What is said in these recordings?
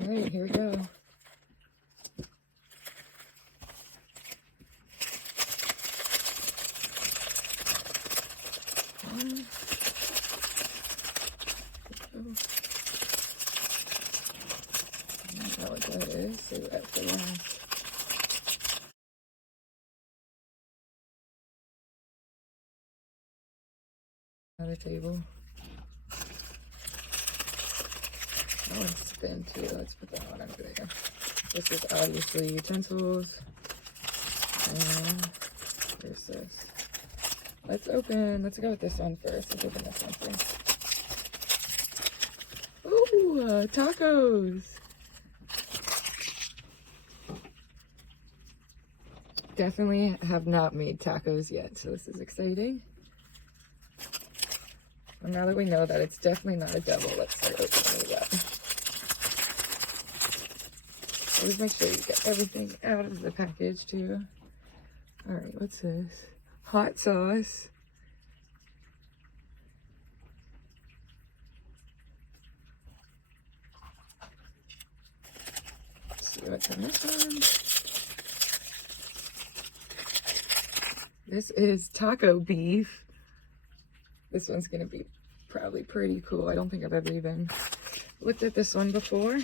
All right, here we go. I don't know what that is. Save that for last. Another table. That one's spin too. Let's put that one over there. This is obviously utensils. And there's this. Let's go with this one first. Let's open this one first. Ooh, tacos. Definitely have not made tacos yet, so this is exciting. And now that we know that it's definitely not a double, let's start opening it up. Always make sure you get everything out of the package too. All right, what's this? Hot sauce. Let's see what's in this one. This is taco beef. This one's gonna be probably pretty cool. I don't think I've ever even looked at this one before.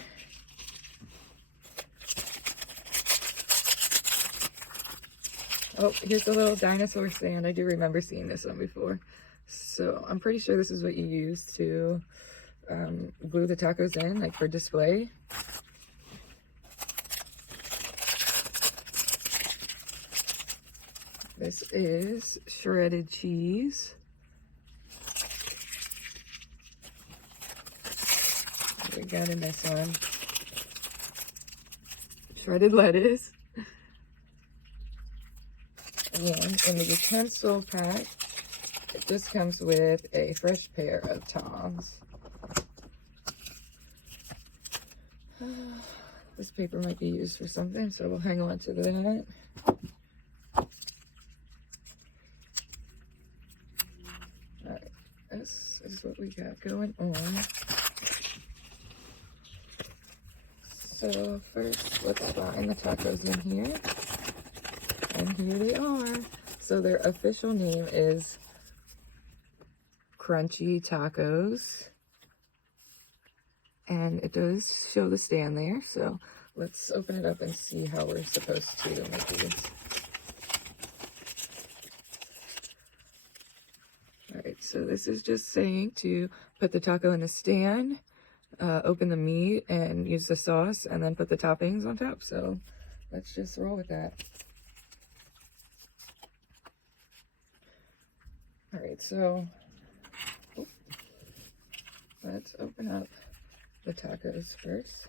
Oh, here's a little dinosaur stand. I do remember seeing this one before. So I'm pretty sure this is what you use to glue the tacos in, like for display. This is shredded cheese. What we got in this one? Shredded lettuce. And in the utensil pack, it just comes with a fresh pair of tongs. This paper might be used for something, so we'll hang on to that. Alright, this is what we got going on. So first, let's find the tacos in here. And here they are. So their official name is Crunchy Tacos. And it does show the stand there. So let's open it up and see how we're supposed to make these. Alright, so this is just saying to put the taco in the stand, open the meat and use the sauce, and then put the toppings on top. So let's just roll with that. All right, so let's open up the tacos first.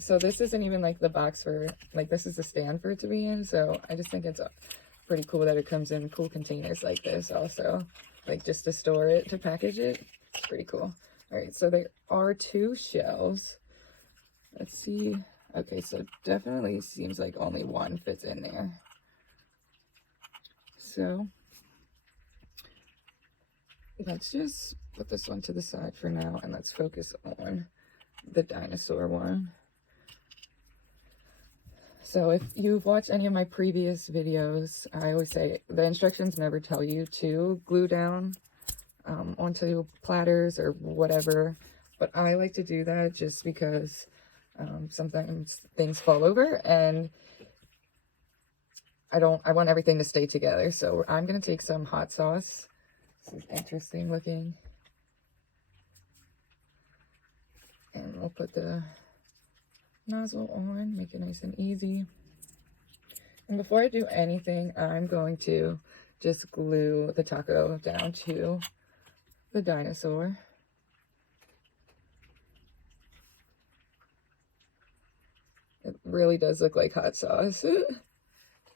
So this isn't even like the box for, like this is the stand for it to be in. So I just think it's pretty cool that it comes in cool containers like this also, like just to store it, to package it. It's pretty cool. All right, so there are 2 shells. Let's see. Okay, so definitely seems like only one fits in there. So let's just put this one to the side for now, and let's focus on the dinosaur one. So if you've watched any of my previous videos, I always say the instructions never tell you to glue down onto platters or whatever, but I like to do that just because sometimes things fall over and I want everything to stay together. So I'm going to take some hot sauce. This is interesting looking. And we'll put the nozzle on, make it nice and easy. And before I do anything, I'm going to just glue the taco down to the dinosaur. It really does look like hot sauce. All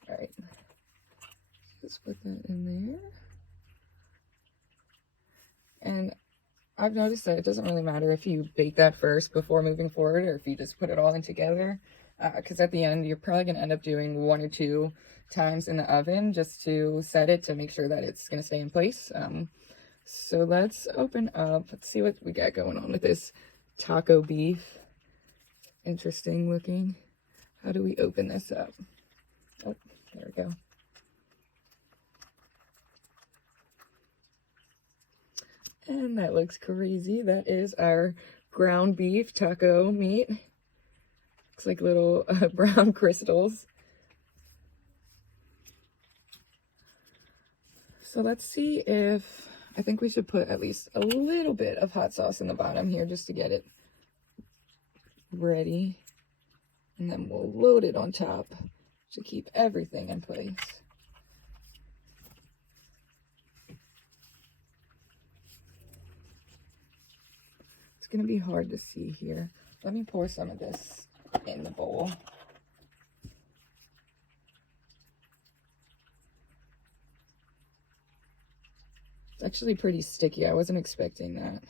right, just put that in there. And I've noticed that it doesn't really matter if you bake that first before moving forward or if you just put it all in together, because at the end you're probably going to end up doing 1 or 2 times in the oven just to set it to make sure that it's going to stay in place. So let's open up. Let's see what we got going on with this taco beef. Interesting looking. How do we open this up? Oh, there we go. And that looks crazy. That is our ground beef taco meat. Looks like little brown crystals. So let's see if, I think we should put at least a little bit of hot sauce in the bottom here just to get it ready. And then we'll load it on top to keep everything in place. It's going to be hard to see here. Let me pour some of this in the bowl. It's actually pretty sticky. I wasn't expecting that.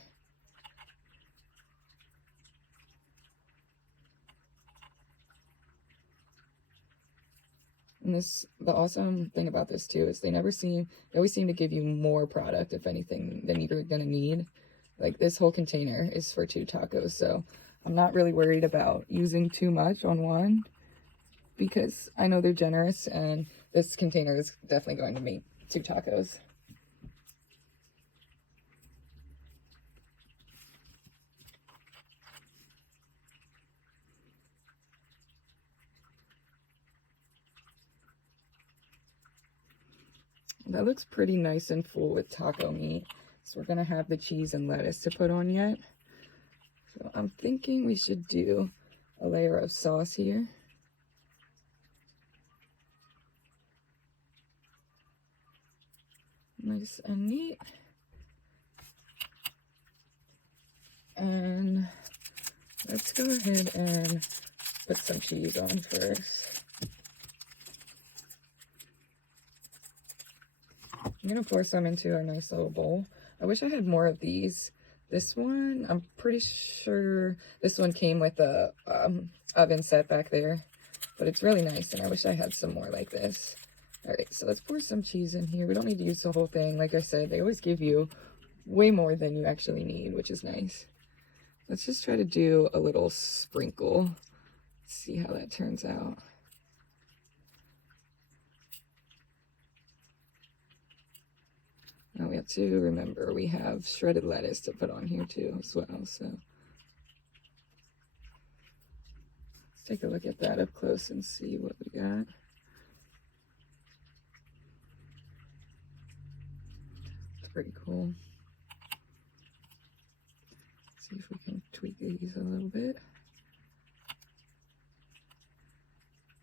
And the awesome thing about this too is they always seem to give you more product, if anything, than you're gonna need. Like this whole container is for 2 tacos, so I'm not really worried about using too much on one because I know they're generous and this container is definitely going to make 2 tacos. That looks pretty nice and full with taco meat. So we're gonna have the cheese and lettuce to put on yet. So I'm thinking we should do a layer of sauce here. Nice and neat. And let's go ahead and put some cheese on first. I'm gonna pour some into a nice little bowl. I wish I had more of these. This one, I'm pretty sure this one came with a oven set back there, but it's really nice and I wish I had some more like this. All right, so let's pour some cheese in here. We don't need to use the whole thing. Like I said, they always give you way more than you actually need, which is nice. Let's just try to do a little sprinkle. See how that turns out. Now we have to remember we have shredded lettuce to put on here too as well. So let's take a look at that up close and see what we got. It's pretty cool. Let's see if we can tweak these a little bit.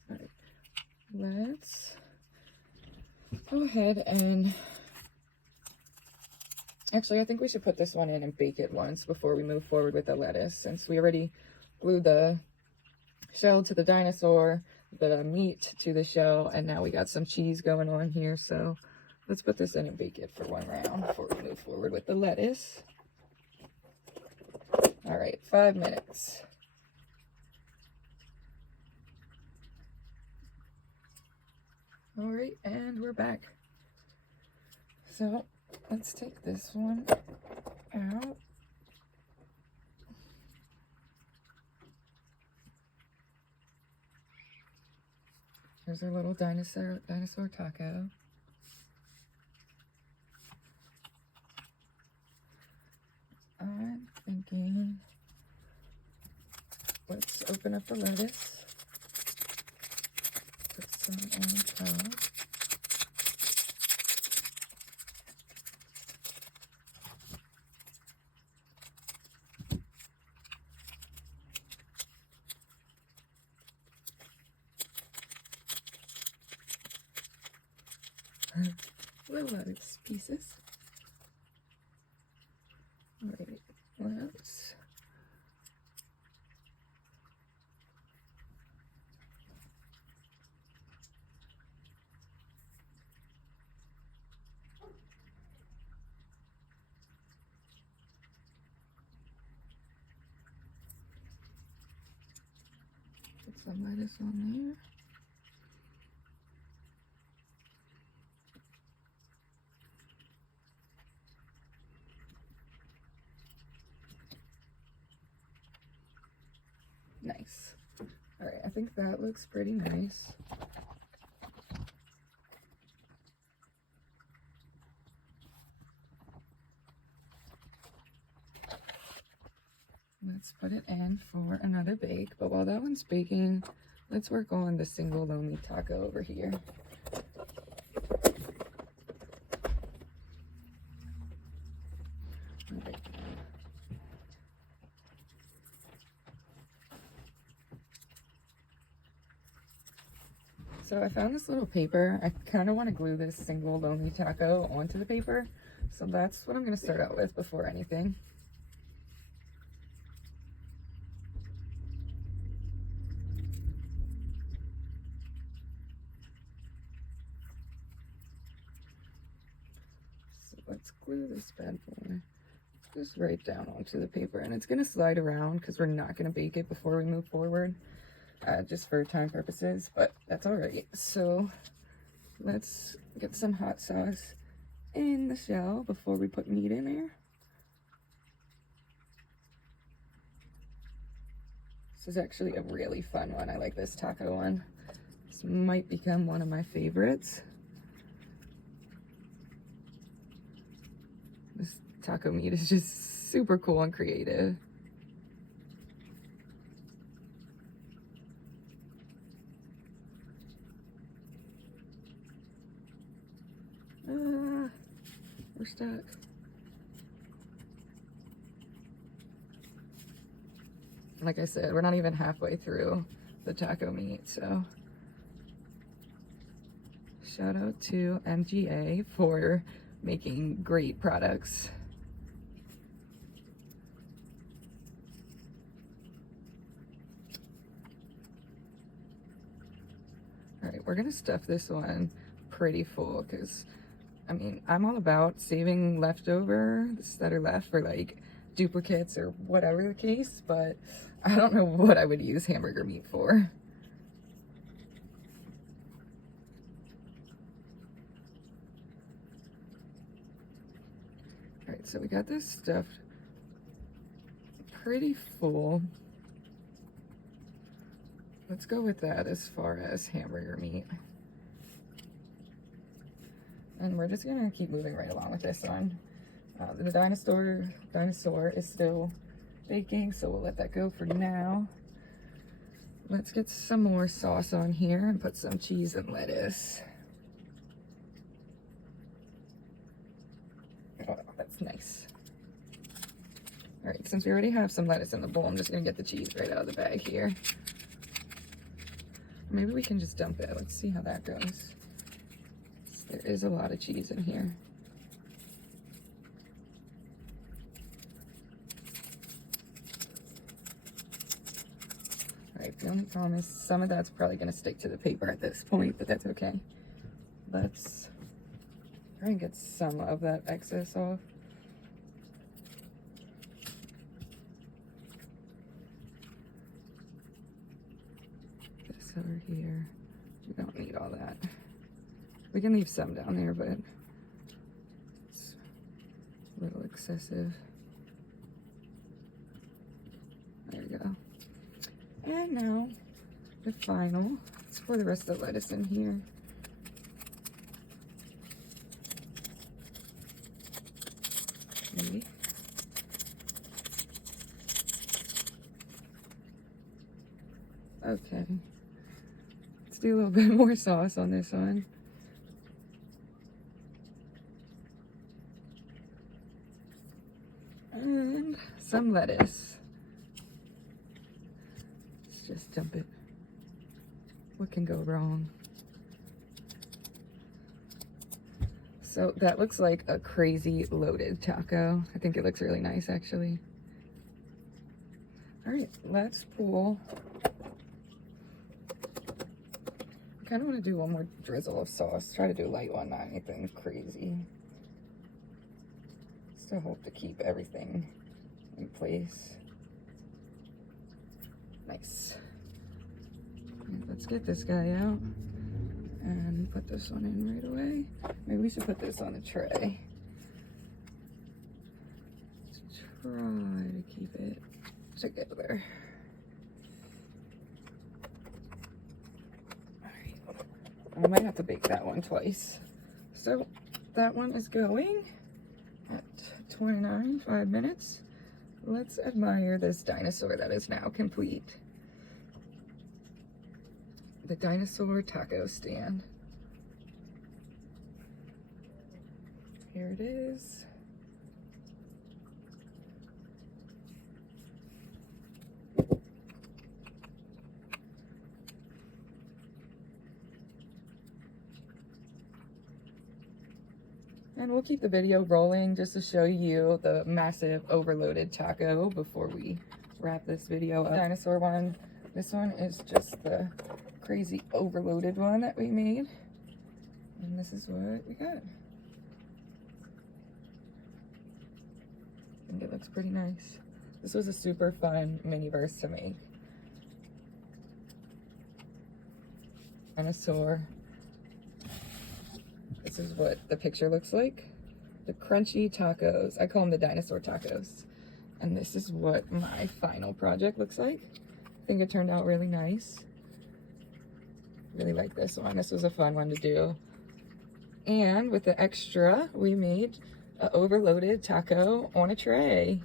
All right, let's go ahead and actually, I think we should put this one in and bake it once before we move forward with the lettuce, since we already glued the shell to the dinosaur, the meat to the shell, and now we got some cheese going on here. So let's put this in and bake it for 1 round before we move forward with the lettuce. All right, 5 minutes. All right, and we're back. So let's take this one out. There's our little dinosaur taco. I'm thinking, let's open up the lettuce. Put some on top. Little lettuce pieces. All right, let's put some lettuce on there. think that looks pretty nice. Let's put it in for another bake, but while that one's baking, let's work on the single lonely taco over here. Okay. So I found this little paper. I kind of want to glue this single lonely taco onto the paper. So that's what I'm going to start out with before anything. So let's glue this bad boy just right down onto the paper. And it's going to slide around because we're not going to bake it before we move forward. Just for time purposes, but that's all right. So let's get some hot sauce in the shell before we put meat in there. This is actually a really fun one. I like this taco one. This might become one of my favorites. This taco meat is just super cool and creative. We're stuck. Like I said, we're not even halfway through the taco meat, so shout out to MGA for making great products. All right, we're gonna stuff this one pretty full because I mean, I'm all about saving leftovers that are left for like duplicates or whatever the case, but I don't know what I would use hamburger meat for. All right, so we got this stuffed pretty full. Let's go with that as far as hamburger meat. And we're just gonna keep moving right along with this one. The dinosaur is still baking, so we'll let that go for now. Let's get some more sauce on here and put some cheese and lettuce. Oh, that's nice. All right, since we already have some lettuce in the bowl, I'm just gonna get the cheese right out of the bag here. Maybe we can just dump it. Let's see how that goes. There is a lot of cheese in here. All right, the only problem is some of that's probably going to stick to the paper at this point, but that's okay. Let's try and get some of that excess off. This over here. We don't need all that. We can leave some down there, but it's a little excessive. There we go. And now the final. Let's pour the rest of the lettuce in here. Maybe. Okay. Let's do a little bit more sauce on this one. And some lettuce. Let's just dump it. What can go wrong? So that looks like a crazy loaded taco. I think it looks really nice, actually. All right, let's pull. I kind of want to do one more drizzle of sauce. Try to do a light one, not anything crazy. Still hope to keep everything in place. Nice. And let's get this guy out and put this one in right away. Maybe we should put this on a tray. Let's try to keep it together. I might have to bake that one twice. So that one is going at 29, 5 minutes. Let's admire this dinosaur that is now complete. The dinosaur taco stand. Here it is. And we'll keep the video rolling just to show you the massive overloaded taco before we wrap this video up. Dinosaur one. This one is just the crazy overloaded one that we made. And this is what we got. I think it looks pretty nice. This was a super fun mini-verse to make. Dinosaur. This is what the picture looks like. The crunchy tacos. I call them the dinosaur tacos. And this is what my final project looks like. I think it turned out really nice. Really like this one. This was a fun one to do. And with the extra, we made an overloaded taco on a tray.